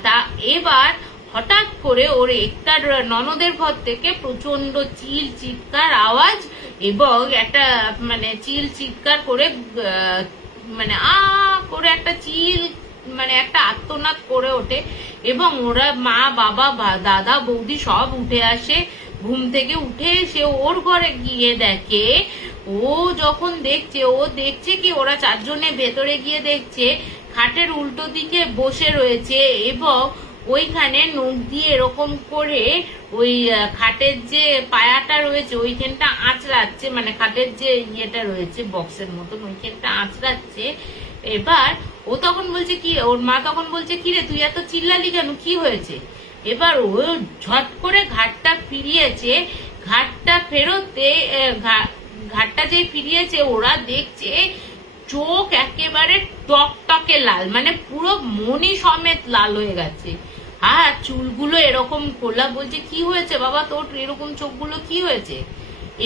তা এবার হঠাৎ করে ওর একটার ননদের ঘর থেকে প্রচন্ড চিৎকার আওয়াজ এবং একটা মানে চিৎকার করে মানে করে একটা মানে একটা আর্তনাদ করে ওঠে এবং ওরা মা বাবা দাদা বৌদি সব উঠে আসে। ঘুম থেকে উঠে এসে ওর ঘরে গিয়ে দেখে, ও যখন দেখছে কি ওরা চারজনে ভেতরে গিয়ে দেখছে খাটের উল্টো দিকে বসে রয়েছে এবং ওইখানে নখ দিয়ে এরকম করে ওই খাটের যে পায়াটা রয়েছে ওইখানটা আঁচড়াচ্ছে, মানে খাটের যে ইয়েটা রয়েছে বক্সের মতন ওইখানটা আঁচড়াচ্ছে। এবার ও তখন বলছে কি, ওর মা তখন বলছে কি রে তুই এত চিল্লালি কেন, কি হয়েছে? এবার ও ঝট করে ঘাটটা ফিরিয়েছে, ঘাটটা ফেরোতে ঘাটটা যে ফিরিয়েছে ওরা দেখছে চোখ একেবারে টকটকে লাল, মানে পুরো মনি সমেত লাল হয়ে গেছে। চুলগুলো এরকম খোলা। বলছে কি হয়েছে বাবা তোর এরকম চোখগুলো কি হয়েছে?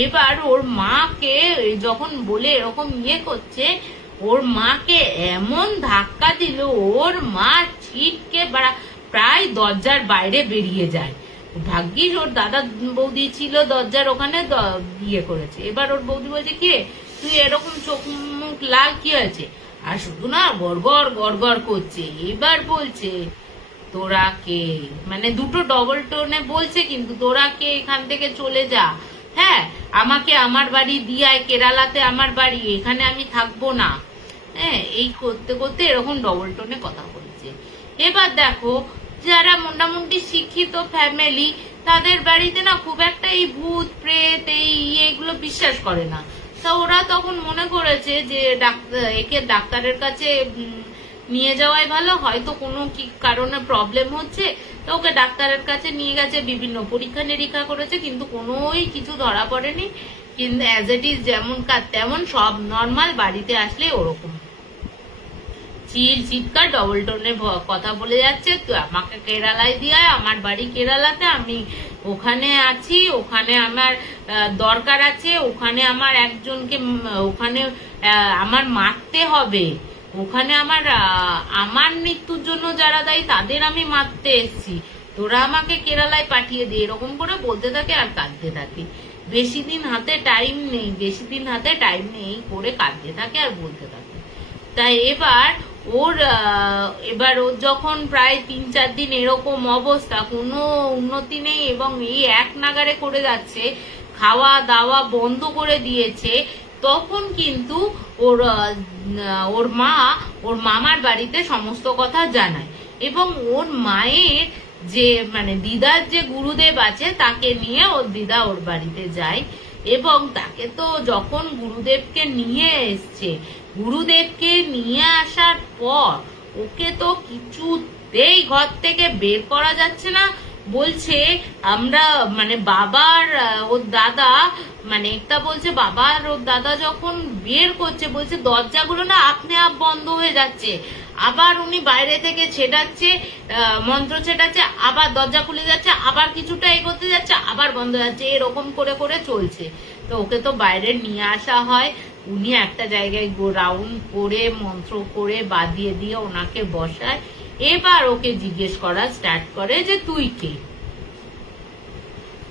এবার ওর মাকে যখন বলে এরকম করছে, ওর মাকে এমন ধাক্কা দিল ওর মা ছিটকে প্রায় দরজার বাইরে বেরিয়ে যায়। ভাগ্যিস ওর দাদা বৌদি ছিল দরজার ওখানে করেছে। এবার ওর বৌদি বলছে কি তুই এরকম চোখ মুখ লাল কি হয়েছে? আর শুধু না গড়গড় করছে। এবার বলছে তোরা কে, মানে দুটো ডবল টোনে বলছে কিন্তু তোরা কে, এখান থেকে চলে যা, হ্যাঁ আমাকে আমার বাড়ি দিয়ায়, কেরালাতে আমার বাড়ি, এখানে আমি থাকবো না। হ্যাঁ এই করতে করতে এরকম ডবল টোনে কথা বলছে। এবার দেখো যারা মোটামুটি শিক্ষিত ফ্যামিলি তাদের বাড়িতে না খুব একটা এই ভূত প্রেত এগুলো বিশ্বাস করে না। তা ওরা তখন মনে করেছে যে একে ডাক্তারের কাছে নিয়ে যাওয়াই ভালো, হয়তো কোনো কি কারণে প্রবলেম হচ্ছে, তো ওকে ডাক্তারের কাছে নিয়ে গেছে, বিভিন্ন পরীক্ষা নিরীক্ষা করেছে কিন্তু কোনোই কিছু ধরা পড়েনি। কিন্তু অ্যাজ ইট ইজ যেমন কাজ তেমন সব নর্মাল, বাড়িতে আসলে ওরকম চিৎকার ডবল টোনে কথা বলে যাচ্ছে, তুই আমাকে কেরালায় দিয়ে, আমার বাড়ি কেরালাতে, আমি ওখানে আছি, ওখানে আমার দরকার আছে, ওখানে আমার একজনকে ওখানে আমার মারতে হবে, ওখানে আমার মৃত্যুর জন্য যারা দায়ী তাদের আমি মারতে এসছি, তোরা আমাকে কেরালায় পাঠিয়ে দে, এরকম করে বলতে থাকে আর কাঁদতে থাকে। বেশি দিন হাতে টাইম নেই করে কাঁদতে থাকে আর বলতে থাকে। তাই এবার ওর যখন প্রায় 3-4 দিন এরকম অবস্থা, কোনো উন্নতি নেই এবং এই এক নাগারে করে যাচ্ছে, খাওয়া দাওয়া বন্ধ করে দিয়েছে, তখন কিন্তু ওর মা ওর মামার বাড়িতে সমস্ত কথা জানায় এবং ওর মায়ের যে মানে দিদার যে গুরুদেব আছে তাকে নিয়ে ওর দিদা ওর বাড়িতে যায় এবং তাকে তো যখন গুরুদেবকে নিয়ে এসছে, গুরুদেবকে নিয়ে আসার পর ওকে তো কিছুতেই ঘর থেকে বের করা যাচ্ছে না। বলছে আমরা মানে বাবার ওর দাদা, মানে একটা বলছে বাবার ওর দাদা যখন বের করছে বলছে দরজাগুলো না আপনি আপ বন্ধ হয়ে যাচ্ছে, আবার উনি বাইরে থেকে ছেটাচ্ছে, মন্ত্র ছেটাচ্ছে, আবার দরজা খুলে যাচ্ছে, আবার কিছুটা এগোতে যাচ্ছে, আবার বন্ধ হয়ে যাচ্ছে, এরকম করে করে চলছে। তো ওকে তো বাইরে নিয়ে আসা হয়, উনি একটা জায়গায় রাউন্ড করে মন্ত্র করে বাদিয়ে দিয়ে ওনাকে বসায়। এবার ওকে জিজ্ঞেস করা স্টার্ট করে যে তুই কে।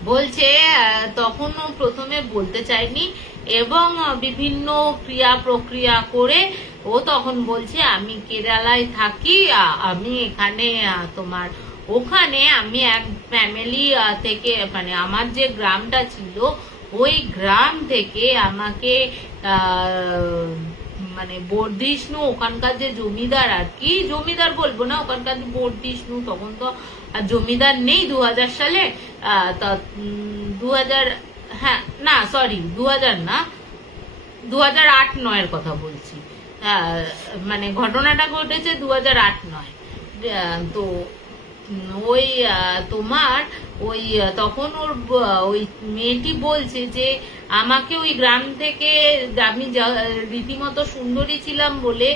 বলছে তখনও প্রথমে বলতে চাইনি এবং বিভিন্ন ক্রিয়া প্রক্রিয়া করে ও তখন বলছে আমি কেরালায় থাকি, আমি এখানে তোমার ওখানে আমি এক ফ্যামিলি থেকে মানে আমার যে গ্রামটা ছিল ওই গ্রাম থেকে আমাকে মানে বর্ধিষ্ণু ওখানকার যে জমিদার, আর কি জমিদার বলবো না, ওখানকার যে বর্ধিষ্ণু, তখন তো আর জমিদার নেই 2000 সালে, 2000 হ্যাঁ না সরি 2000 না 2008-9 কথা বলছি, মানে ঘটনাটা ঘটেছে 2008-9। তো ওই তোমার ওই তখন ওই মেয়েটি বলছে যে আমাকে ওই গ্রাম থেকে আমি রীতিমতো সুন্দরী ছিলাম বলে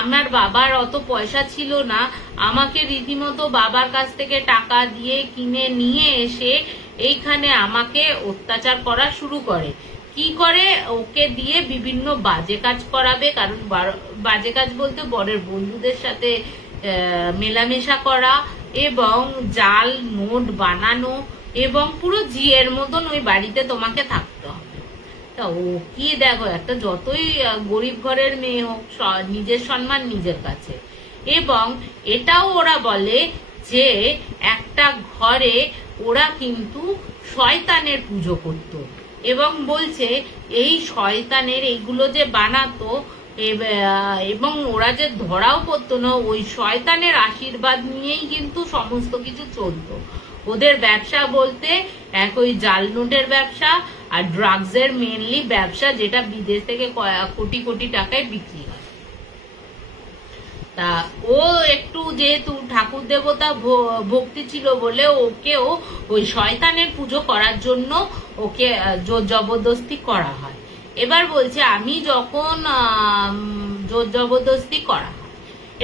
আমার বাবার অত পয়সা ছিল না, আমাকে রীতিমতো বাবার কাছ থেকে টাকা দিয়ে কিনে নিয়ে এসে এইখানে আমাকে অত্যাচার করা শুরু করে। কি করে? ওকে দিয়ে বিভিন্ন বাজে কাজ করাবে, কারণ বাজে কাজ বলতে বরের বন্ধুদের সাথে মেলামেশা করা এবং জাল নোট বানানো এবং পুরো জিয়ের মতন ওই বাড়িতে তোমাকে থাকতে হবে। তা ও কি দেখো, একটা যতই গরিব ঘরের মেয়ে হোক নিজের সম্মান নিজের কাছে। এবং এটাও ওরা বলে যে একটা ঘরে ওরা কিন্তু শয়তানের পুজো করত এবং বলছে এই শয়তানের এইগুলো যে বানাতো এবং ওরা যে ধরাও পড়তো না, ওই শয়তানের আশীর্বাদ নিয়েই কিন্তু সমস্ত কিছু চলতো। ওদের ব্যবসা বলতে এক ওই জাল নোটের ব্যবসা আর ড্রাগসের মেনলি ব্যবসা, যেটা বিদেশ থেকে কোটি কোটি টাকায় বিক্রি হয়। তা ও একটু যেহেতু ঠাকুর দেবতা ভক্তি ছিল বলে ওকেও ওই শয়তানের পুজো করার জন্য ওকে জোর জবরদস্তি করা হয়। এবার বলছে আমি যখন জোর জবরদস্তি করা হয়,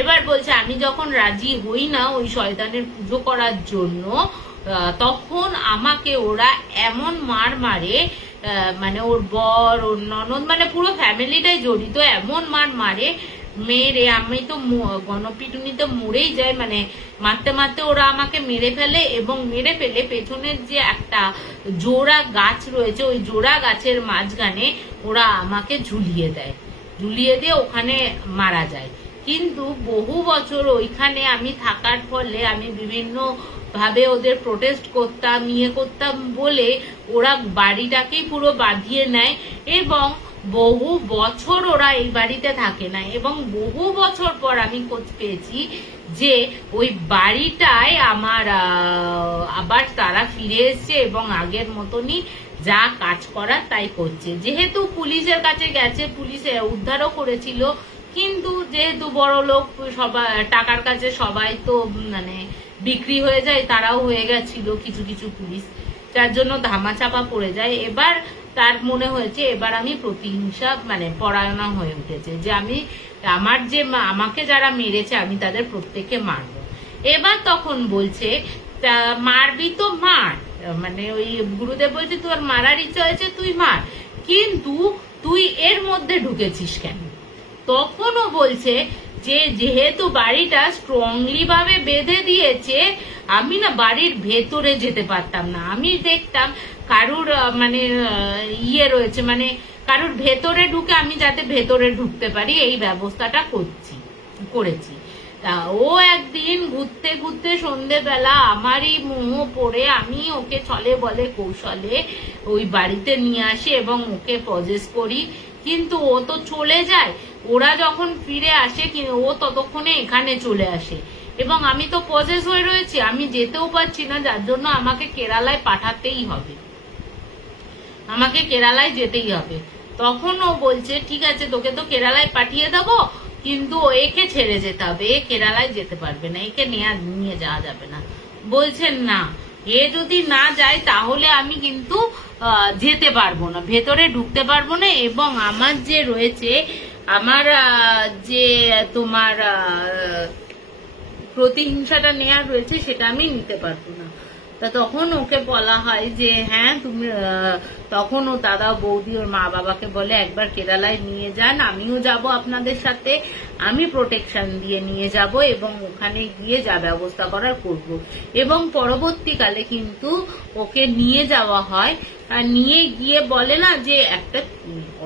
এবার বলছে আমি যখন রাজি হই না ওই শয়তানের পুজো করার জন্য, তখন আমাকে ওরা এমন মার মারে, মানে ওর বর ওর ননদ মানে পুরো ফ্যামিলিটাই জড়িত, এমন মার মারে মেরে আমি তো গণপিটুনিতে মরেই যাই। মানে মারতে মারতে ওরা আমাকে মেরে ফেলে এবং মেরে ফেলে পেছনের যে একটা জোড়া গাছ রয়েছে ওই জোড়া গাছের মাঝখানে ওরা আমাকে ঝুলিয়ে দেয়, ঝুলিয়ে দিয়ে ওখানে মারা যায়। কিন্তু বহু বছর ওইখানে আমি থাকার ফলে আমি বিভিন্ন ভাবে ওদের প্রোটেস্ট করতাম, করতাম বলে ওরা বাড়িটাকেই পুরো বাঁধিয়ে নেয় এবং বহু বছর ওরা এই বাড়িতে থাকে না। এবং বহু বছর পর আমি খোঁজ পেয়েছি যে ওই বাড়িটায় আমার আবার তারা ফিরে এসছে এবং আগের মতনই যা কাজ করার তাই করছে। যেহেতু পুলিশের কাছে গেছে, পুলিশে উদ্ধারও করেছিল, কিন্তু যেহেতু বড় লোক সবাই টাকার কাছে সবাই তো মানে বিক্রি হয়ে যায়, তারাও হয়ে গেছিল কিছু কিছু পুলিশ, যার জন্য ধামাচাপা পড়ে যায়। এবার তার মনে হয়েছে এবার আমি প্রতিহিংসা মানে পরায়ণা হয়ে উঠেছে যে আমি আমার যে আমাকে যারা মেরেছে আমি তাদের প্রত্যেককে মারবো। এবার তখন বলছে মারবি তো মার, মানে ওই গুরুদেব বলছে তোর মারার ইচ্ছা হয়েছে তুই মার, কিন্তু তুই এর মধ্যে ঢুকেছিস কেন? তখনও বলছে যে যেহেতু বাড়িটা স্ট্রংলি ভাবে বেঁধে দিয়েছে, আমি না বাড়ির ভেতরে যেতে পারতাম না। আমি দেখতাম কারুর মানে রয়েছে, মানে কারুর ভেতরে ঢুকে আমি যাতে ভেতরে ঢুকতে পারি এই ব্যবস্থাটা করেছি। তা ও একদিন ঘুরতে ঘুরতে সন্ধ্যেবেলা আমারই মোহ পড়ে আমি ওকে ছলে বলে কৌশলে ওই বাড়িতে নিয়ে আসি এবং ওকে পজেস করি, কিন্তু ও তো চলে যায়। ওরা যখন ফিরে আসে ও ততক্ষণে এখানে চলে আসে এবং আমি তো পজেস হয়ে রয়েছি, আমি যেতেও পারছি না, যার জন্য আমাকে কেরালায় পাঠাতেই হবে, আমাকে কেরালায় যেতেই হবে। তখন ও বলছে ঠিক আছে তোকে তো কেরালায় পাঠিয়ে দেবো, কিন্তু একে ছেড়ে যেতে হবে, এ কেরালায় যেতে পারবে না, একে নিয়ে যাওয়া যাবে না। বলছেন না, এ যদি না যায় তাহলে আমি কিন্তু যেতে পারবো না, ভেতরে ঢুকতে পারবো না এবং আমার যে রয়েছে আমার যে তোমার প্রতিহিংসাটা নেওয়ার রয়েছে সেটা আমি নিতে পারবো না। তা তখন ওকে বলা হয় যে হ্যাঁ তুমি, তখন ও দাদা বৌদি ওর মা বাবাকে বলে একবার কেরালায় নিয়ে যান, আমিও যাব আপনাদের সাথে, আমি প্রোটেকশন দিয়ে নিয়ে যাব এবং ওখানে গিয়ে যা ব্যবস্থা করার করব। এবং পরবর্তীকালে কিন্তু ওকে নিয়ে যাওয়া হয়, আর নিয়ে গিয়ে বলে না যে একটা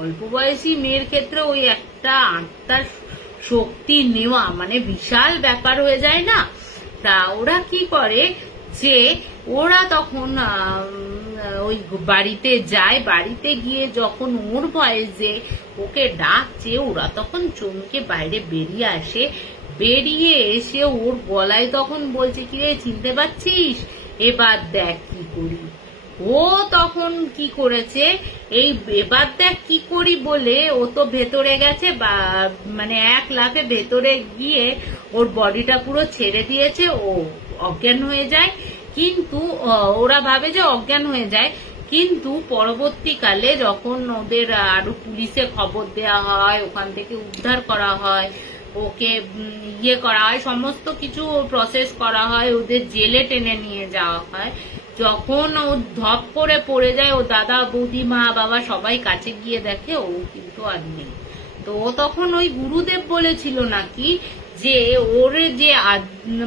অল্প বয়সী মেয়ের ক্ষেত্রে ওই একটা আত্মার শক্তি নেওয়া মানে বিশাল ব্যাপার হয়ে যায় না। তা ওরা কি করে যে ওরা তখন ওই বাড়িতে যায়, বাড়িতে গিয়ে যখন ওর ভয়েসে ওকে ডাকছে ওরা তখন চমকে বাইরে বেরিয়ে আসে, বেরিয়ে এসে ওর গলায় তখন বলছে কি রে চিনতে পারছিস, এবার দেখ কি করি। ও তখন কি করেছে, এই এবার দেখ কি করি বলে ও তো ভেতরে গেছে, মানে 1 লাফে ভেতরে গিয়ে ওর বডিটা পুরো ছেড়ে দিয়েছে, ও অজ্ঞান হয়ে যায়। কিন্তু ওরা ভাবে যে অজ্ঞান হয়ে যায়, কিন্তু পরবর্তীকালে যখন ওদের আরো পুলিশে খবর দেওয়া হয়, ওখান থেকে উদ্ধার করা হয়, ওকে ইয়ে করা হয়, সমস্ত কিছু প্রসেস করা হয়, ওদের জেলে টেনে নিয়ে যাওয়া হয়। যখন ও ধপ করে পড়ে যায়, ও দাদা বৌদি মা বাবা সবাই কাছে গিয়ে দেখে ও কিন্তু আর নেই। তো ও তখন ওই গুরুদেব বলেছিল নাকি যে ওর যে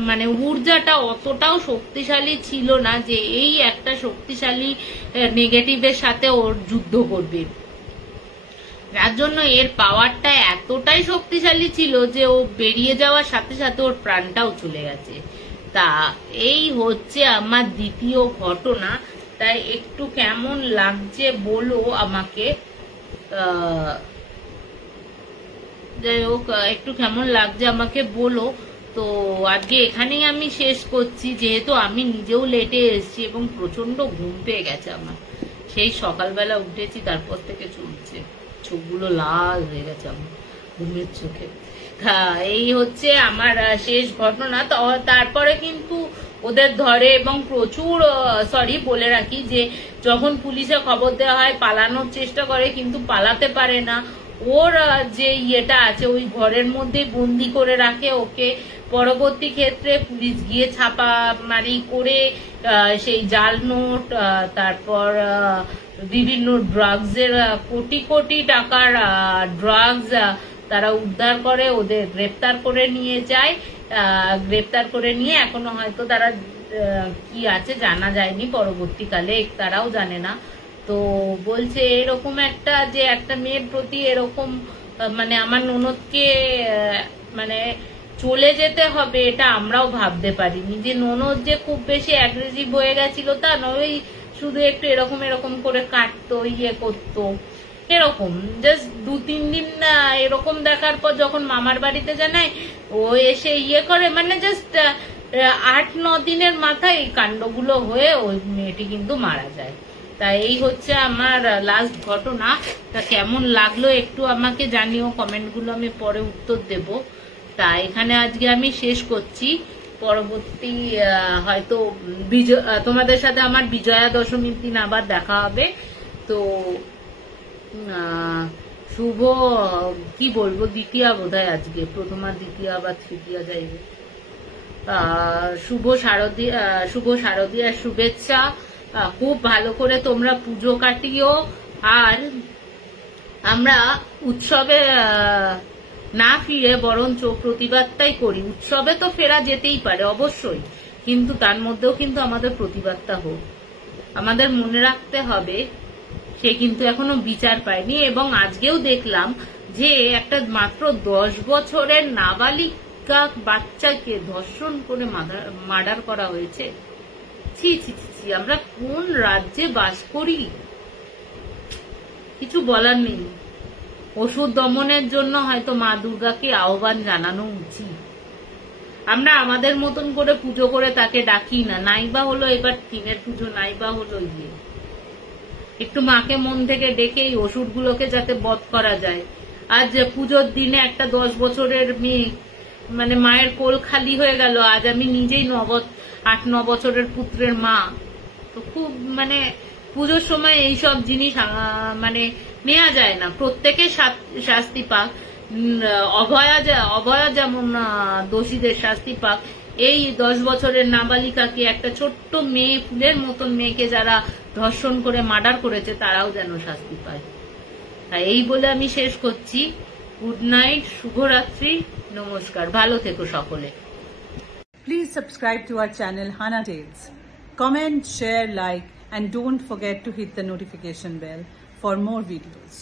মানে ঊর্জাটা অতটাও শক্তিশালী ছিল না যে এই একটা শক্তিশালী নেগেটিভের সাথে ওর যুদ্ধ করবে, যার জন্য এর পাওয়ারটা এতটাই শক্তিশালী ছিল যে ও বেরিয়ে যাওয়ার সাথে সাথে ওর প্রাণটাও চলে গেছে। তা এই হচ্ছে আমার দ্বিতীয় ঘটনা। তাই একটু কেমন লাগছে বলো আমাকে, যাই হোক একটু কেমন লাগছে আমাকে বলো। তো আজকে এখানেই আমি শেষ করছি, যেহেতু আমি নিজেও লেটে এসেছি এবং প্রচন্ড ঘুম পেয়ে গেছে আমার। সেই সকালবেলা উঠেছি, তারপর থেকে চলছে, চোখগুলো লাল হয়ে গেছে আমার ঘুমের চোখে। হ্যাঁ, এই হচ্ছে আমার শেষ ঘটনা। তারপরে কিন্তু ওদের ধরে এবং প্রচুর বলে রাখি যে যখন পুলিশে খবর দেওয়া হয় পালানোর চেষ্টা করে, কিন্তু পালাতে পারে না। ওর যে ইয়েটা আছে ওই ঘরের মধ্যে বন্দি করে রাখে ওকে। পরবর্তী ক্ষেত্রে পুলিশ গিয়ে ছাপামারি করে সেই জাল নোট, তারপর বিভিন্ন ড্রাগসের কোটি কোটি টাকার ড্রাগস তারা উদ্ধার করে, ওদের গ্রেপ্তার করে নিয়ে যায়। গ্রেপ্তার করে নিয়ে এখনো হয়তো তারা কি আছে জানা যায়নি, পরবর্তীকালে তারাও জানে না। তো বলছে এরকম একটা যে একটা মেয়ের প্রতি এরকম মানে আমার ননদকে মানে চলে যেতে হবে, এটা আমরাও ভাবতে পারিনি। যে ননদ যে খুব বেশি অ্যাগ্রেসিভ হয়ে গেছিল তা নয়, শুধু একটু এরকম এরকম করে কাটতো, ইয়ে করতো, এরকম জাস্ট 2-3 দিন এরকম দেখার পর যখন মামার বাড়িতে জানায় ও এসে ইয়ে করে, মানে জাস্ট 8-9 দিনের মাথায় এই কাণ্ডগুলো হয়ে ওই মেয়েটি কিন্তু মারা যায়। তা এই হচ্ছে আমার লাস্ট ঘটনা। তা কেমন লাগলো একটু আমাকে জানিও, কমেন্টগুলো আমি পরে উত্তর দেব। তা এখানে আজকে আমি শেষ করছি। পরবর্তী হয়তো তোমাদের সাথে আমার বিজয়া দশমীর দিন আবার দেখা হবে। তো শুভ কি বলবো, দ্বিতীয়া বোধহয় আজকে, প্রথমা দ্বিতীয়া বা তৃতীয়া যাইবে। শুভ শারদীয়ার শুভেচ্ছা। খুব ভালো করে তোমরা পুজো কাটিও। আর আমরা উৎসবে না ফিরে বরঞ্চ প্রতিবাদটাই করি। উৎসবে তো ফেরা যেতেই পারে অবশ্যই, কিন্তু তার মধ্যেও কিন্তু আমাদের প্রতিবাদটা হোক। আমাদের মনে রাখতে হবে সে কিন্তু এখনো বিচার পায়নি। এবং আজকেও দেখলাম যে একটা মাত্র 10 বছরের নাবালিকা বাচ্চাকে ধর্ষণ করে মার্ডার করা হয়েছে। ছি ছি ছি, আমরা কোন রাজ্যে বাস করি, কিছু বলার নেই। অসুর দমনের জন্য হয়তো মা দুর্গাকে আহ্বান জানানো উচিত। আমরা আমাদের মতন করে পুজো করে তাকে ডাকি না। নাইবা হলো এবার দিনের পুজো, নাইবা হলো ইয়ে, একটু মাকে মন থেকে ডেকে এই অসুরগুলোকে যাতে বধ করা যায়। আজ পুজোর দিনে একটা 10 বছরের মেয়ে, মানে মায়ের কোল খালি হয়ে গেল। আজ আমি নিজেই 8-9 বছরের পুত্রের মা। তো খুব মানে পুজোর সময় এইসব জিনিস মানে নেওয়া যায় না। প্রত্যেকে শাস্তি পাক, অভয়া যেমন দোষীদের শাস্তি পাক, এই 10 বছরের নাবালিকাকে, একটা ছোট্ট মেয়ে, ফুলের মতন মেয়েকে যারা ধর্ষণ করে মার্ডার করেছে তারাও যেন শাস্তি পায়। তাই এই বলে আমি শেষ করছি। গুড নাইট, শুভরাত্রি, নমস্কার, ভালো থেকো সকলে। Please subscribe to our channel Hana Tales. Comment, share, like, and don't forget to hit the notification bell for more videos.